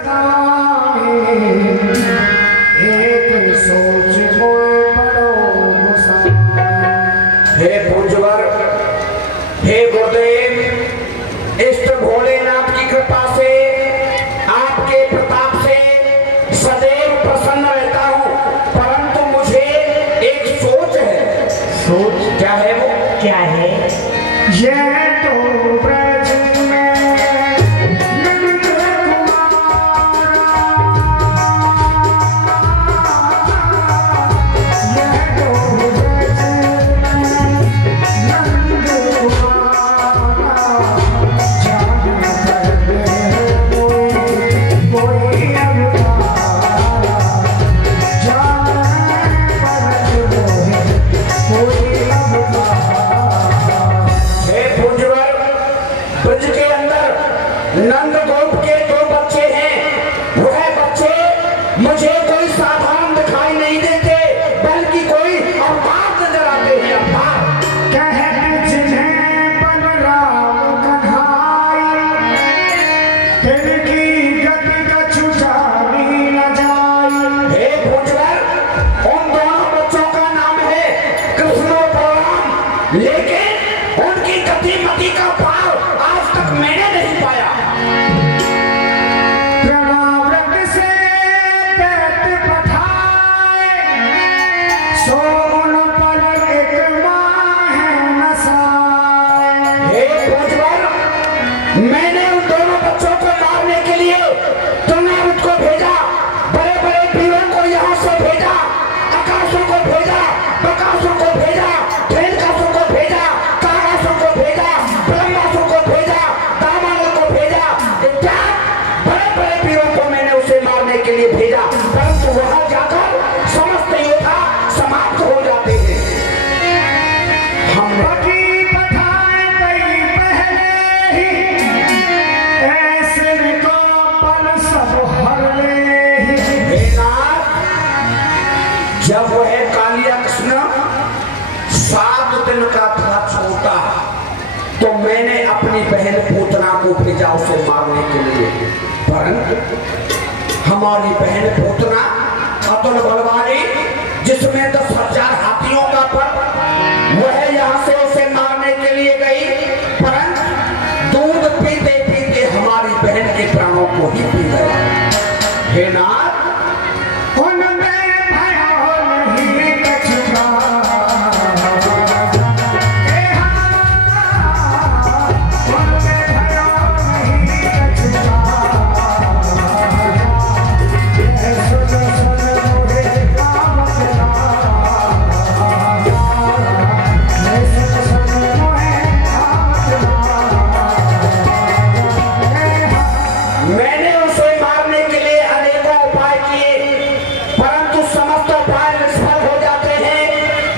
हे पूज्यवर, हे गुरुदेव, इष्ट भोलेनाथ की कृपा से, आपके प्रताप से सदैव प्रसन्न रहता हूँ, परंतु मुझे एक सोच है। सोच क्या है वो? क्या है? यह तो ब्रज में नंद ब्रज के अंदर नंद गोप के दो बच्चे हैं। वह बच्चे मुझे कोई साधारण दिखाई नहीं देते, बल्कि कोई अवतार नजर आते हैं। अवतार कहते जिन्हें बलराम कन्हाई, तिनकी गति कछु जानी न जाई। हे पूज्यवर, उन दोनों बच्चों का नाम है कृष्ण और बलराम, लेकिन उनकी गति मति का भाव आज तक मैंने नहीं पाया। प्रणव्रत से दैत्य पठाए, सो उन पर एक माह नसाए। हे पूज्यवर, मैंने उन दोनों बच्चों को मारने के लिए तुमने को भेजा, बड़े बड़े वीरों को यहाँ से भेजा, आकाशों को भेजा, बकासों को भेजा, ठेलकासों को भेजा, कागासों को भेजा, ब्रह्मासों को भेजा, दामानों को भेजा, इत्यादि बड़े बड़े वीरों को मैंने उसे मारने के लिए भेजा, परंतु वहां जाकर समस्त योद्धा समाप्त हो जाते हैं। हमने पति पठाए कई पहले ही, ऐसे को पल सब हर ले ही। हे नाथ, जब वह कालिया कृष्ण 7 दिन का था छोटा, तो मैंने अपनी बहन पूतना को भेजा उसे मारने के लिए, परंतु हमारी बहन पूतना अतुल बलवानी, जिसमें 10,000 हाथियों का बल, वह यहाँ से उसे मारने के लिए गई, परंतु दूध पीते पीते हमारी बहन के प्राणों को ही पी गया। हे नाथ, उनमें भयो नहीं कछु ए उनमें भयो नहीं कछु सुन सुन मोहे काम चला, सुन सुन मोहे काम चला। मैंने उसे मारने के लिए अनेकों उपाय किए, परंतु समस्त उपाय निष्फल हो जाते हैं।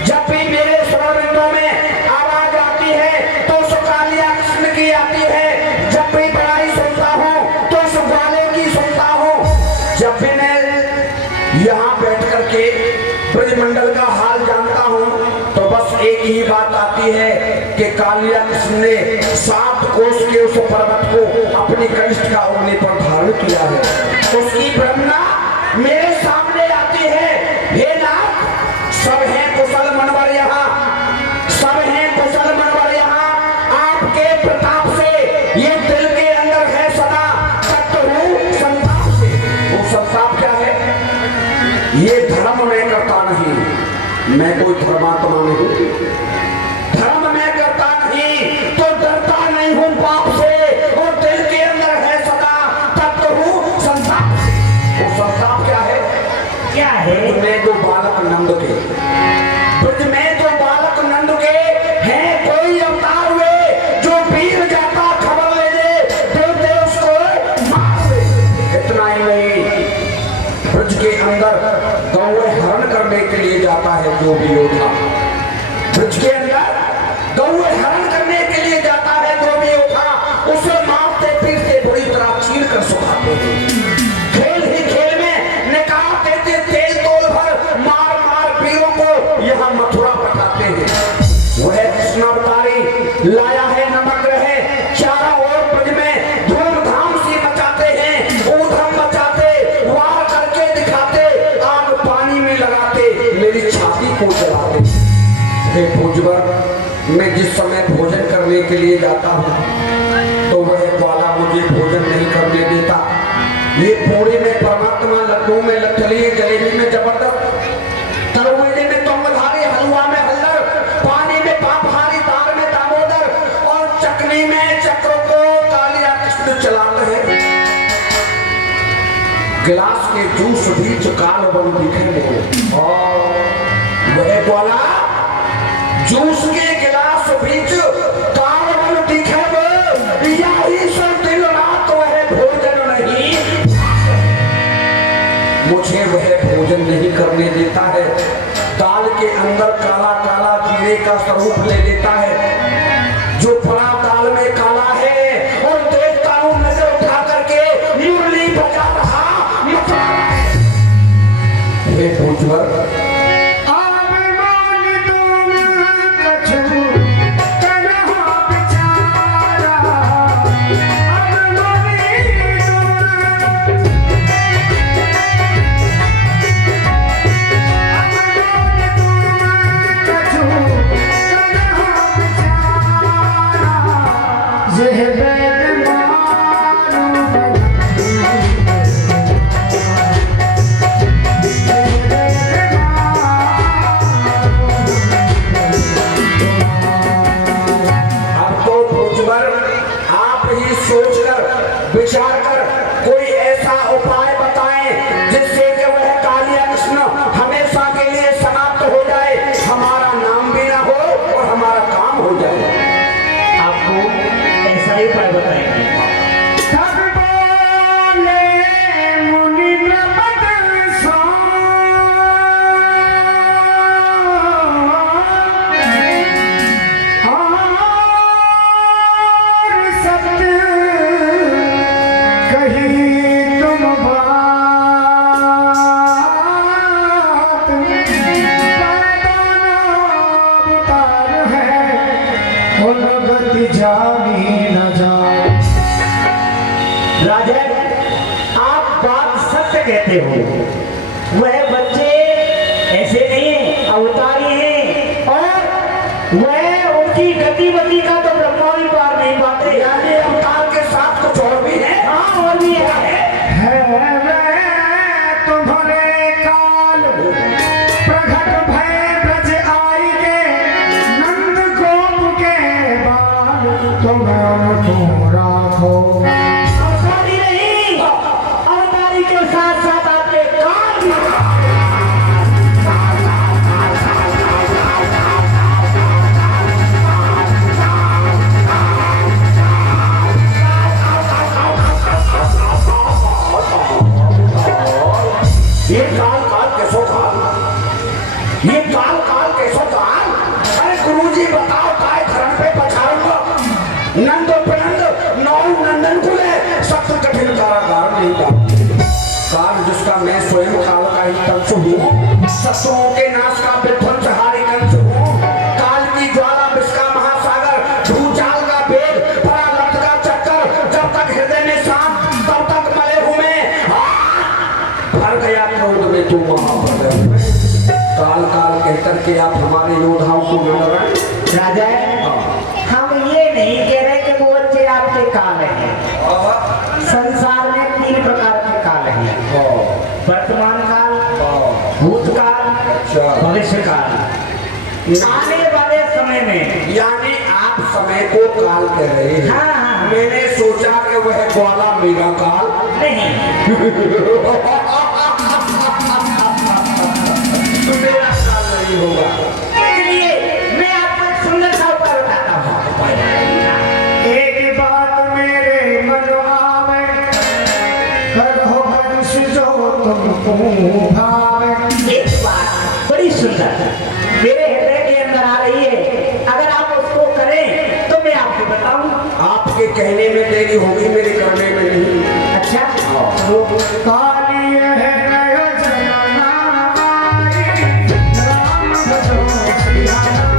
जब भी मेरे श्रोणियों में आवाज आती है तो उस कालिया कृष्ण की आती है, जब भी बड़ाई सुनता हूँ तो उस ग्वाले की सुनता हूँ। जब भी मैं यहाँ बैठ करके ब्रजमंडल का हाल जानता हूँ तो बस एक ही बात आती है कि कालिया कृष्ण ने 7 कोस के उस पर्वत को अपनी कनिष्ठ का उंगली पर धारण किया है। उसकी ब्रह्मा मेरे सामने आती है। हे नाथ, सब हैं कुशल मनवर यहाँ, सब हैं कुशल मनवर यहाँ, आपके प्रताप से ये दिल के अंदर है सदा तत्व हूँ संताप से। वो संताप क्या है? ये धर्म मैं करता नहीं, मैं कोई धर्मात्मा नहीं, धर्म मैं करता नहीं तो डरता नहीं हूँ पाप से, और दिल के अंदर है सदा तत्व हूँ संताप से। वो संताप क्या है? क्या है? ब्रज में जो बालक नंद के, ब्रज में जो बालक नंद के हैं, कोई अवतार हुए जो वीर जाता खबर ले ले, देवते उसको मार दे। इतना ही नहीं, ब्रज के अंदर गौ हरण करने के लिए जाता है जो भी योद्धा, ब्रज के अंदर गौ हरण करने के लिए जाता है जो भी योद्धा, उसे मारते पीटते बुरी तरह चीर कर सुखाते हैं। खेल ही खेल में निकाल देते तेल तोल भर, मार मार वीरों को यहाँ मथुरा पठाते हैं। वह कृष्णावतारी लाया है नमक है, चारों ओर ब्रज में धूमधाम से मचाते हैं, ऊधम मचा हे भोजवर, मैं जिस समय भोजन करने के लिए जाता हूँ तो वह ग्वाला मुझे भोजन नहीं करने देता। ये पूरी में परमात्मा, लड्डू में लठली, जलेबी में जबरदस्त, तरबूजे में तोमधारी, हलवा में हल्दर, पानी में पापहारी, दाल में दामोदर और चटनी में चक्र को कालिया कृष्ण चलाते हैं। गिलास के जूस बीच काल बन दिखे मुझे, और वह ग्वाला जूस के गिलास बीच काल बन दिखे यही सब दिन रात वह भोजन नहीं, मुझे वह भोजन नहीं करने देता है। दाल के अंदर काला काला जीरे का स्वरूप ले लेता है, जो फला दाल में काला है, और देखता हूं नजर उठा करके मुरली बजा रहा मचा रहा है। हे भोजवर, विचार कर कोई ऐसा उपाय बताएं जिससे कि वह कालिया कृष्ण हमेशा के लिए समाप्त हो जाए, हमारा नाम भी ना हो और हमारा काम हो जाए। आपको ऐसा ही उपाय बताएंगे। राजा, आप बात सत्य कहते हो। वह बच्चे ऐसे नहीं हैं, अवतारी हैं, और वह उनकी गतिविधि का तो ब्रह्मा भी पार नहीं पाते। यानी अवतार के साथ कुछ और भी है। हाँ, और भी है। तुम्हारे काल प्रगट भय ब्रज आई के नंद गोप के बाल, तुम राखो के साथ साथ आपके कान भी। ये काल काल कैसो काल, ये काल काल कैसो काल। अरे गुरुजी बताओ, काय धर्म पे पछाड़ूंगा? नंद प्रनंद नौ नंदन कुले सत्य कठिन कारागार नहीं था। काल जिसका मैं स्वयं काल का ही कंस हूँ, शत्रुओं के नाश का विध्वंसहारी कंस हूँ। काल की ज्वाला, विष का महासागर, भूचाल का वेग, परालब्ध का चक्कर, जब तक हृदय में शांत तब तक मले हुए भर गया क्रोध में तू महाप्रलय में। काल काल कहकर के आप हमारे योद्धाओं को न डराएं। राजा, हम ये नहीं कह रहे कि वो बच्चे आपके काल हैं। संसार में 3 प्रकार के काल हैं, वर्तमान काल, भूतकाल, भविष्य काल। आने वाले समय में, यानी आप समय को काल कह रहे हैं। हाँ, हाँ। मैंने सोचा कि वह ग्वाला मेरा काल नहीं। तो मेरा काल नहीं होगा। इसलिए मैं आपको एक सुंदर सा उपाय बताता हूँ। एक बात मेरे मन आवे, करो वंश जो तुमको भावे। एक बात बड़ी सुंदर मेरे हृदय के अंदर आ रही है, अगर आप उसको करें तो मैं आपको बताऊं। आपके कहने में देरी होगी, मेरे करने में नहीं। अच्छा, वो काली है जना आई, राम भजो सिया काली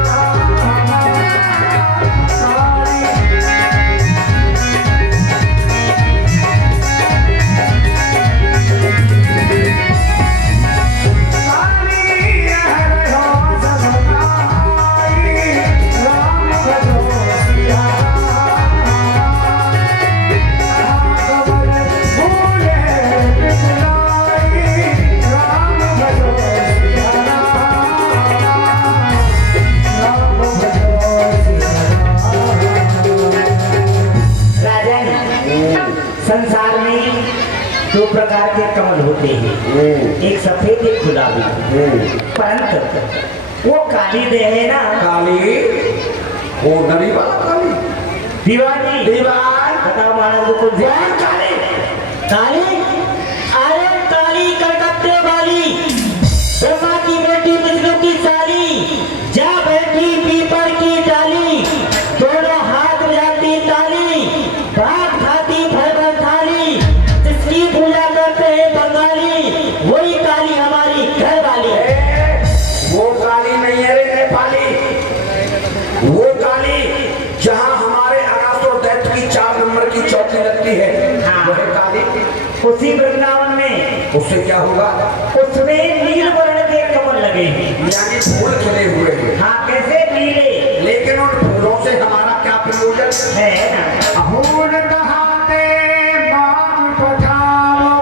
है जना आई। दो प्रकार के कमल होते हैं, एक सफेद एक गुलाबी। परंतु वो काली देह है ना, काली, वो नरी वाला काली। दीवानी दीवान, बताओ महाराज को कौन सी काली? काली? अरे काली कलकत्ते वाली, ब्रह्मा की बेटी विष्णु की साली, जा बैठी पीपर की डाली, दोनों हाथ बजाती ताली, भात खाती भर थाली, जिसकी पूजा करते हैं बंगाली, वही काली हमारी घर वाली है। वो काली नहीं है रे नेपाली, वो काली जहाँ हमारे अनास और दैत की 4 नंबर की चौकी लगती है, हाँ। वो है काली। उसी वृंदावन में उससे क्या होगा? उसमें नील वर्ण के कमल लगे हैं। यानी फूल खिले हुए हैं। हाँ, कैसे नीले? लेकिन उन फूलों से हमारा क्या प्रयोजन है ना? फूल कहाते बाग पठाओ,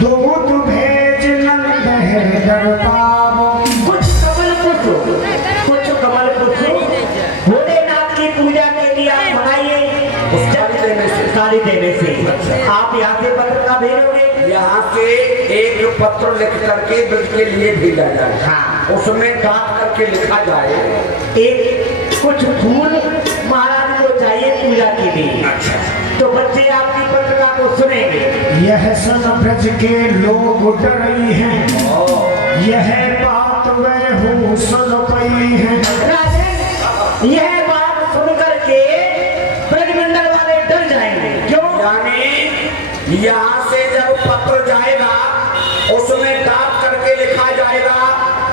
दूध भेज नंद है दरबाओ। कुछ कमल पुष्प भोलेनाथ की पूजा के लिए आप मंगाइए, उस काली देने से। काली देने से आप यहाँ से पत्र का भेजोगे। यहाँ से एक पत्र लिख करके ब्रज के लिए भेजा जाए, हाँ। उसमें काट करके लिखा जाए, एक कुछ फूल महाराज को चाहिए पूजा के लिए। अच्छा, तो बच्चे आपकी पत्रिका को सुनेंगे। यह सुन ब्रज के लोग डरई हैं, यह बात वह हूँ सुन पई है। राजन, यह बात सुन करके ब्रजमंडल वाले डर जाएंगे। क्यों? यानी यहाँ से जब पत्र जाएगा उसमें डाक करके लिखा जाएगा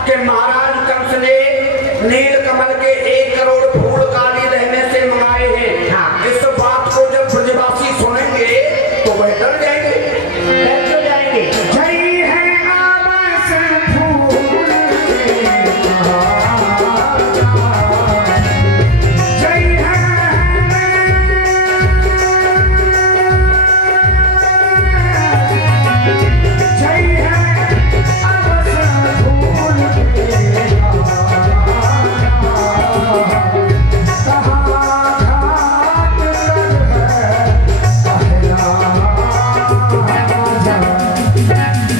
कि महाराज कंस ने नील कमल के 1 करोड़ फूल काली रहने से मंगाए हैं। हाँ। इस बात को जब ब्रजवासी सुनेंगे तो वह डर जाएंगे। डर क्यों जाएंगे? जय है आवास फूल के बहार, जय है आवास फूल के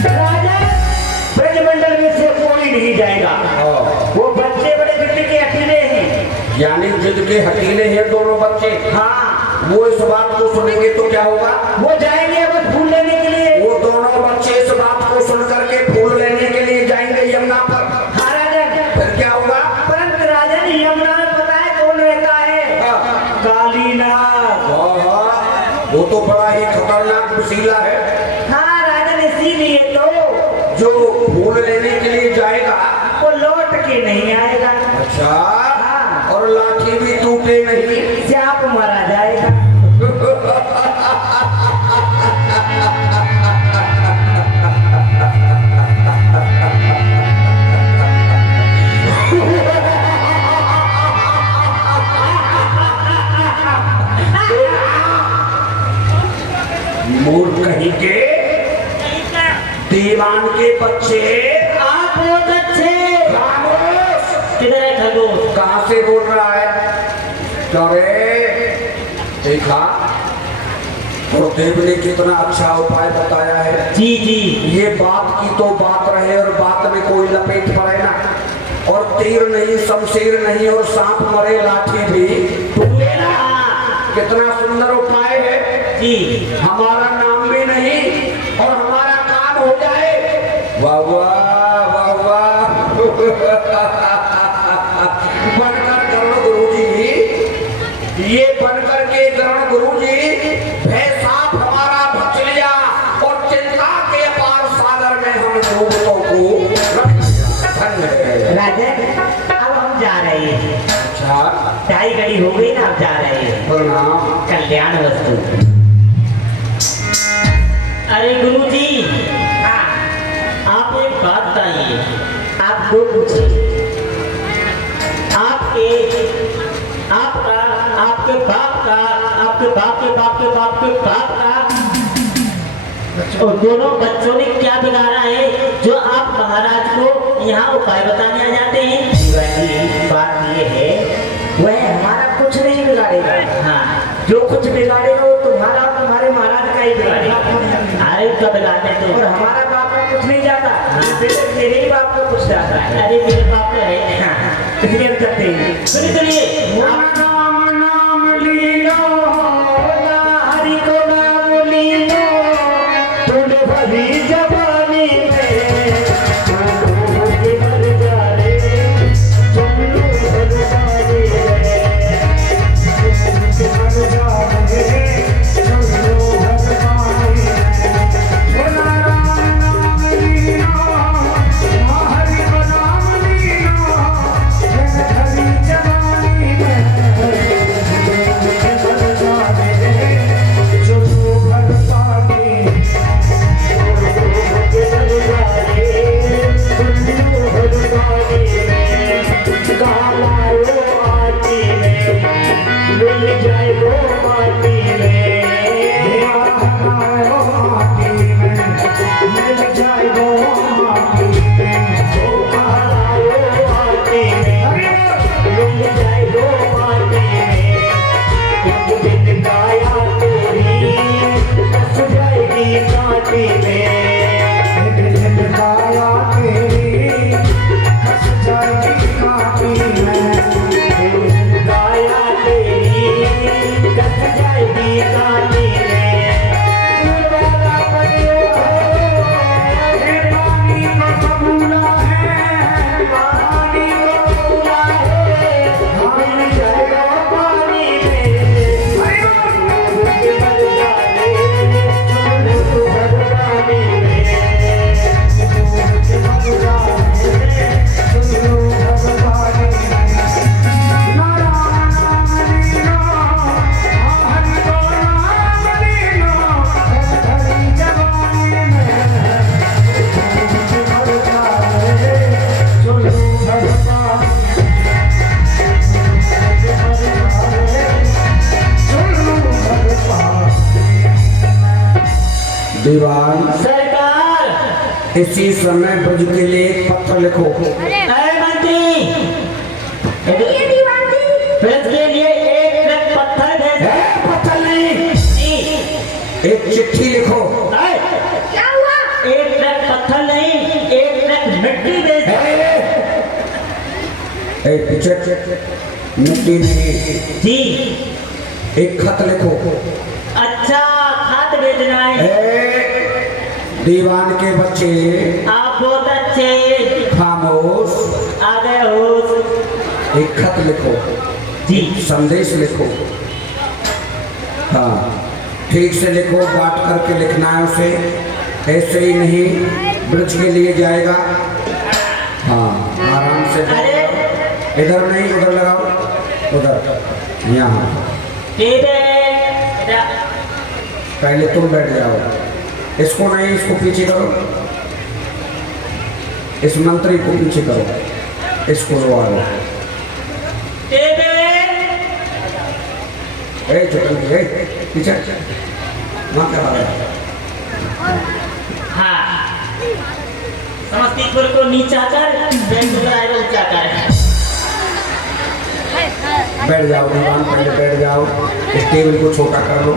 राजा, ब्रजमंडल में से कोई नहीं जाएगा। वो बच्चे बड़े बिल्ली के अकेले हैं। यानी जिद के हकीले हैं दोनों बच्चे। हाँ, वो इस बात को सुनेंगे तो क्या होगा? वो जाएंगे बस फूल लेने के लिए। वो दोनों बच्चे इस बात को सुन करके फूल लेने के लिए जाएंगे यमुना पर। हाँ राजन, फिर क्या होगा? परंतु राजन यमुना में पता है कौन रहता है? हाँ। कालीनाथ। वो तो बड़ा ही खतरनाक वसीला है। हाँ राजन, इसीलिए तो जो फूल लेने के लिए जाएगा वो लौट के नहीं आएगा। अच्छा, हाँ। और लाठी भी टूटे नहीं। चाप मारा जाएगा। मूर्ख कहीं के दीवान के बच्चे। आप लोग अच्छे। खामोश। किधर है खरगोश? कहाँ से बोल रहा है? अरे देखा, गुरुदेव ने कितना अच्छा उपाय बताया है। जी जी। ये बात की तो बात रहे और बात में कोई लपेट पड़े ना, और तीर नहीं, शमशीर नहीं, और सांप मरे लाठी भी टूटे ना। कितना सुंदर उपाय है जी। हमारा नाम भी नहीं और हमारा काम हो जाए। वाह वाह वाह वाह। बनकर गरुड़ गुरुजी, ये बनकर के गरुड़ गुरुजी भय साफ हमारा भच लिया और चिंता के अपार सागर में हम डूबतों को रख दिया। राजन, अब हम जा रहे हैं। अच्छा, 2:30 घड़ी हो गई ना, अब जा रहे हैं। प्रणाम। कल्याण वस्तु। अरे गुरुजी, हाँ, आप एक बात बताइए। आप दो पूछे, आपका, आपके बाप का, आपके बाप के बाप के बाप के बाप का, और दोनों बच्चों ने क्या बिगाड़ा है जो आप महाराज को यहाँ उपाय बताने आ जाते हैं? शिवाजी, बात ये है, वह हमारा कुछ नहीं बिगाड़ेगा। हाँ, जो कुछ बिगाड़ेगा वो तुम्हारा और तुम्हारे महाराज का नहीं बिगाड़े। अरे कब बिगाड़ते तो, और हमारा बाप में कुछ नहीं जाता। मेरे ही बाप को कुछ जाता है। अरे मेरे बाप तो है, हाँ, क्लियर करते हैं। सुनिए राम नाम लीलो, हरि को नाम लीलो, तूने भली जवानी में मर जाए, तुम भगवानी मर जाओगे, चलो भगवानी बोला राम नाम लीलो, हरि को नाम लीलो, भली जवानी में मर जाओगे, चलो भगवानी दीवान सरकार, इसी समय ब्रज के लिए एक पत्र लिखो। अरे मंत्री, ब्रज के लिए एक ट्रक पत्थर भेज। पत्र नहीं, जी, एक चिट्ठी लिखो। क्या हुआ? एक ट्रक पत्थर नहीं, एक ट्रक मिट्टी भेज। मिट्टी नहीं, जी, एक खत लिखो। अच्छा, खत भेजना है। दीवान के बच्चे आप बहुत अच्छे, खामोश, आ गए हो। एक खत लिखो, जी, संदेश लिखो। हाँ, ठीक से लिखो, बांट करके लिखना है उसे, ऐसे ही नहीं ब्रज के लिए जाएगा। हाँ, आराम से, इधर नहीं, उधर लगाओ, उधर, यहाँ। पहले तुम बैठ जाओ, इसको नहीं, इसको पीछे करो, इस मंत्री को पीछे करो, इसको रोवा लो। पीछे वहाँ क्या बात है? हाँ, समस्तीपुर को नीचा कर, बेगूसराय को ऊंचा कर। बैठ जाओ दीवान, पहले बैठ जाओ, इस टेबल को छोटा कर लो।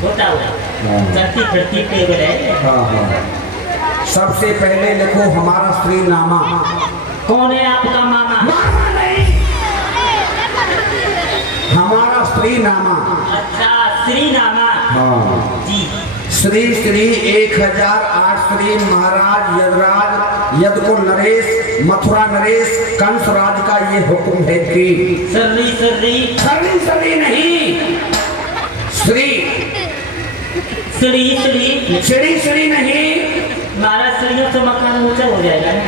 छोटा हुआ, चलती फिरती टेबल है। हाँ हाँ, सबसे पहले लिखो हमारा श्रीनामा। कौन है आपका मामा? मामा नहीं, हमारा श्रीनामा। अच्छा, श्रीनामा। हाँ जी, श्री श्री 1008 श्री महाराज यदराज यदकुल नरेश मथुरा नरेश कंस राज का ये हुक्म है कि सर्री सर्री सर्री सर्री नहीं, श्री श्री श्री श्री श्री नहीं, महाराज श्रीयों से मकान ऊंचा हो जाएगा ना।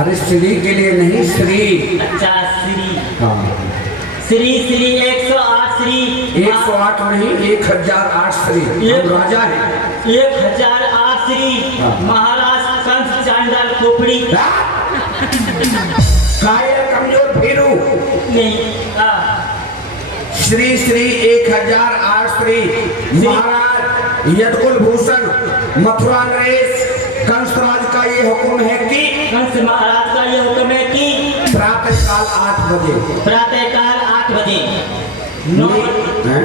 अरे श्री के लिए नहीं, श्री। अच्छा, श्री। हाँ, श्री श्री 108 श्री 108 नहीं, 1008 श्री। हम राजा है। 1008 श्री महाराज कंस चांडाल खोपड़ी। कायर कमजोर भीरू नहीं, श्री श्री 1008 श्री महाराज यदकुल भूषण मथुरा नरेश कंसराज का ये हुक्म है कि कंस महाराज का ये हुक्म है कि प्रातःकाल 8 बजे प्रातःकाल 8 बजे हैं?